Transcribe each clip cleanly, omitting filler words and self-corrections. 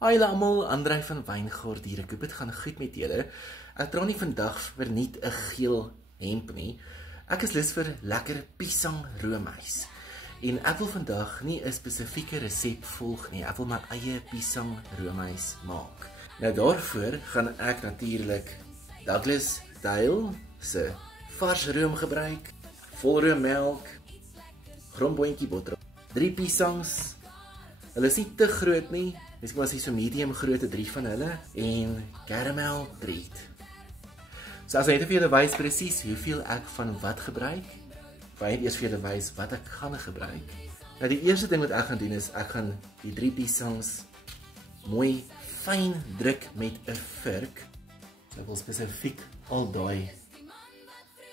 Hi almal, Andrei van Wyngaard hier. Ek hoop dit gaan goed met julle. Ek dra nie vandag verniet 'n geel hemp nie. Ek is lus vir lekker piesang roomys. En ek wil vandag nie 'n spesifieke resep volg nie. Ek wil my eie piesang roomys maak. Nou daarvoor gaan ek natuurlik Douglas Dale se vars room gebruik, volroommelk, grondboontjie botter, 3 piesangs. Hulle is nie te groot nie. Dis maar so medium grootte 3 van hulle en caramel treat. So as ek net vir julle wys presies hoeveel ek van wat gebruik, wil ek eers vir julle wys wat ek gaan gebruik. Nou die eerste ding wat ek gaan doen is ek gaan die 3 piesangs mooi fyn druk met 'n vurk. Ek wil spesifiek al daai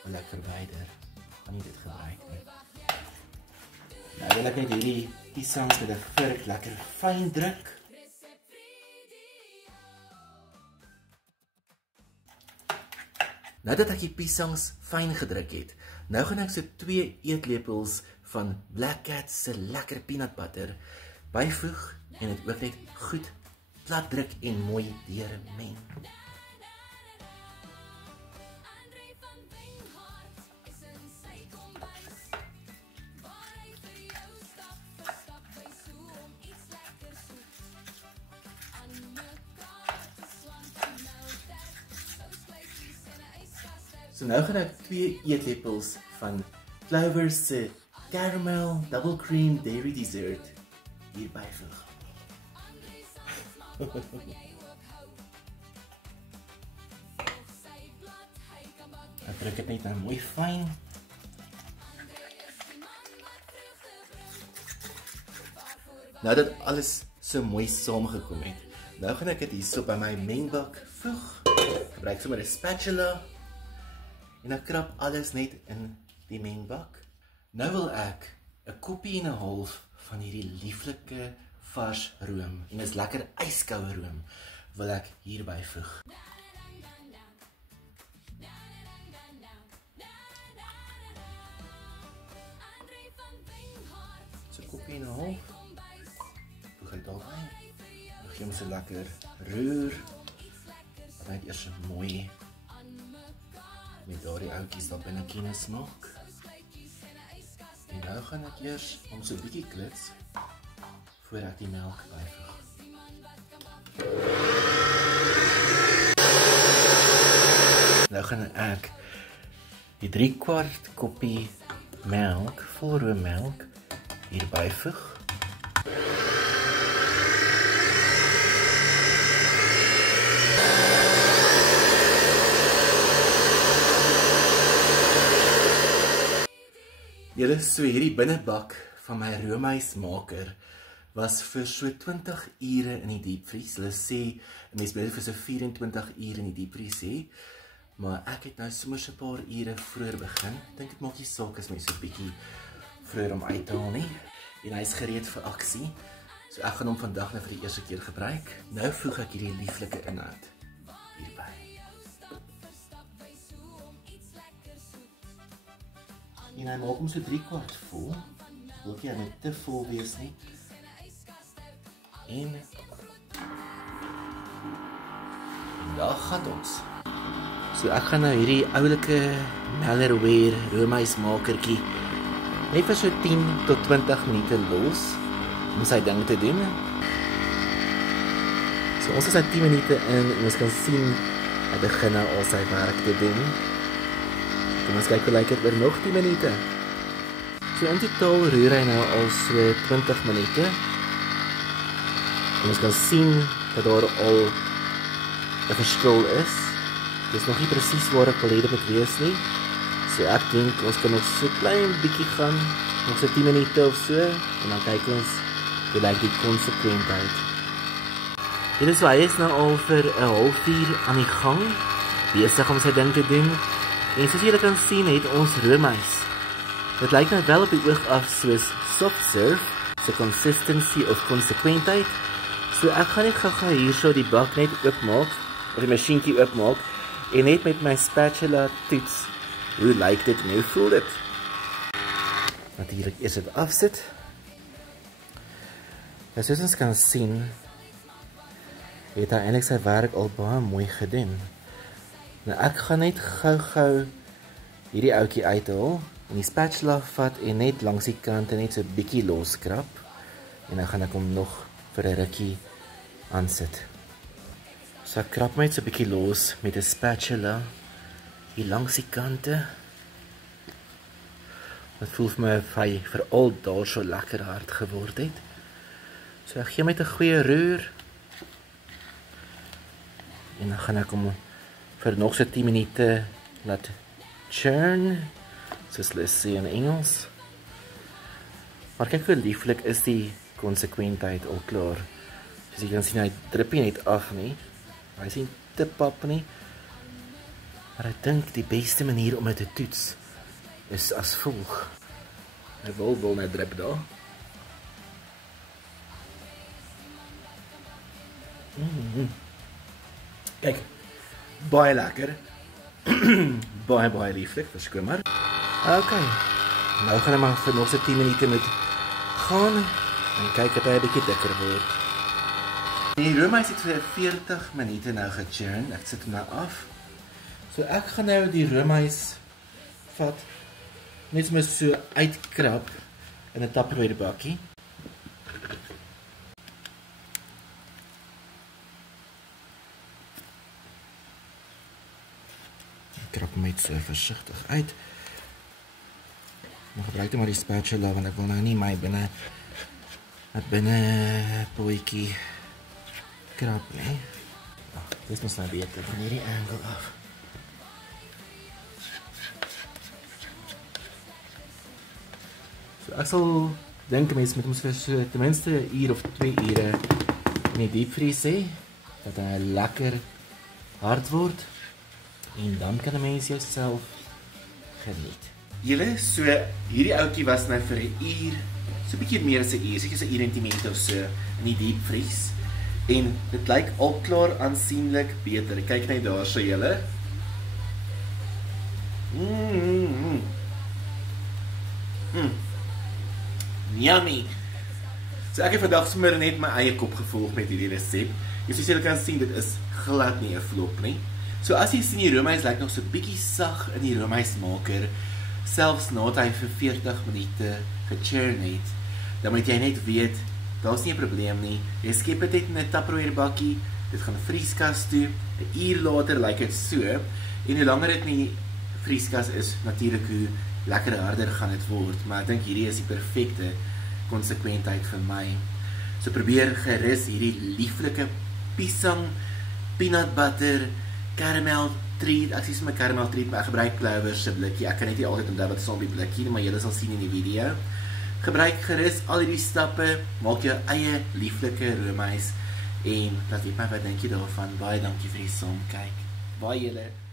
wil ek verwyder. Gaan nie dit gebruik nie. Nou wil ek net hierdie piesangs met 'n vurk lekker fyn druk. Nadat ek die piesangs fyn gedruk het, nou gaan ek so 2 eetlepels van Black Cat se lekker peanut butter byvoeg en dit ook net goed plat druk en mooi deurmeng. So nou gaan ek 2 eetlepels van Clover se caramel double cream dairy dessert hier byvoeg. Ek druk dit net nou mooi fyn. Nou dat alles so mooi saamgekom het, nou gaan ek dit hierso by my mengbak voeg. Gebruik sommer 'n spatula. En ek krap alles net in die mengbak. Nou wil ek 'n koppie en 'n half van hierdie lieflike vars room, en dis lekker yskoue room, wil ek hierby voeg. So 'n koppie en 'n half. Voeg ek daarby. Dan gee hom so lekker roer. Dan net eers mooi met daardie oudjies daar binne kennis maak. En nou gaan ek eers om so 'n bietjie klits voordat ek die melk byvoeg. Nou gaan ek die 3/4 koppie melk, volroommelk hier byvoeg. Julle, so hierdie binnebak van my roomysmaker was vir so 20 ure in die diepvries. Hulle sê 'n mens moet vir so 24 ure in die diepvries hê, maar ek het nou sommer so 'n paar ure vroeër begin. Dink dit maak nie saak as mens so 'n bietjie vroeër om uit te haal nie. En hy's gereed vir aksie. So ek gaan hom vandag nou vir die eerste keer gebruik. Nou voeg ek hierdie lieflike inhoud hierby. En hy maak hom so 3/4 vol. Wil jy net te vol wees nie. En daar gaan ons. So ek gaan nou hierdie oulike Mellerware roomysmakertjie net vir so 10 tot 20 minute los om sy ding te doen. So ons is nou 10 minute in en ons kan sien hy begin nou al sy werk te doen. Kom ons kyk hoe lyk dit oor nog 10 minute. So in totaal roer hy nou al so 20 minute. En ons kan sien dat daar al 'n verskil is. Dit is nog nie presies waar ek wil hê dit moet wees nie. So ek dink ons kan nog so klein bietjie gaan, nog so 10 minute of so, en dan kyk ons hoe lyk die konsekwentheid. Hier is hy is nou al vir 'n halfuur aan die gang, besig om sy ding te doen. En soos julle kan sien het ons roomys. Dit lyk nou wel op die oog af soos soft serve, se consistency of konsekwentheid. So ek gaan net gou hierso die bak net oopmaak, of die masjienkie oopmaak, en net met my spatula toets, hoe lyk dit en hoe voel dit? Natuurlik eers dit afsit. Nou soos ons kan sien, het hy eintlik sy werk al baie mooi gedoen. Nou ek gaan net gou hierdie ouetjie uithaal en die spatula vat en net langs die kante net so 'n bietjie loskrap en dan gaan ek hom nog vir 'n rukkie aansit. So ek krap net so 'n bietjie los met 'n spatula hier langs die kante. Dit voel vir my of hy veral daar so lekker hard geword het. So ek gee met 'n goeie roer. En dan gaan ek hom vir nog so 10 minute laat churn, soos hulle sê in Engels. Maar kyk hoe lieflik is die konsekwentheid al klaar. Soos jy kan sien, hy drip nie net af nie. Hy sien te pap nie. Maar ek dink die beste manier om dit te toets is as volg. Hy wil net drip daar. Kyk, baie lekker. baie lieflik, verskoon maar. Ok, nou gaan ek maar vir nog so 10 minute met gaan en kyk dat hy 'n bietjie dikker word. Die roomys het vir 40 minute nou gechurn. Ek sit hom nou af. So ek gaan nou die roomys vat, net so uitkrap in 'n Tupperware bakkie. Krap hom net so versigtig uit. Maar gebruik maar die spatula want ek wil nou nie my binne bootjie krap nie. Dis mos nou beter van hierdie angle af. So ek sal dink mense moet ons vir so ten minste 1 uur of 2 ure in die diepvries hê dat hy lekker hard word. En dan kan 'n mens jouself geniet. Julle, so hierdie ouetjie was nou vir 'n uur, so 'n bietjie meer as 'n uur, seker so 1 en 10 minute of so in die diepvries. En dit lyk al klaar aansienlik beter. Kyk net daar so julle. Yummy. So ek het vandag sommer net my eie kop gevolg met hierdie resep. Soos julle kan sien, dit is glad nie 'n flop nie. So as jy sien die roomys lyk nog so bietjie sag in die roomysmaker, selfs nadat hy vir 40 minute gechurn het, dan moet jy net weet, daar's nie 'n probleem nie. Jy skep dit net in 'n Tupperware bakkie, dit gaan vrieskas toe, 'n uur later lyk dit so, en hoe langer dit in die vrieskas is, natuurlik hoe lekker harder gaan dit word, maar ek dink hierdie is die perfekte konsekwentheid vir my. So probeer gerus hierdie lieflike pisang, peanut butter, caramel treat, ek sê my caramel treat, maar ek gebruik Clover se blikkie, ek kan net nie altyd onthou wat is op die blikkie nie, maar julle sal sien in die video. Gebruik gerus al hierdie stappe, maak jou eie lieflike roomys, en laat weet my wat dink jy daarvan. Baie dankie vir die saamkyk. Baie julle.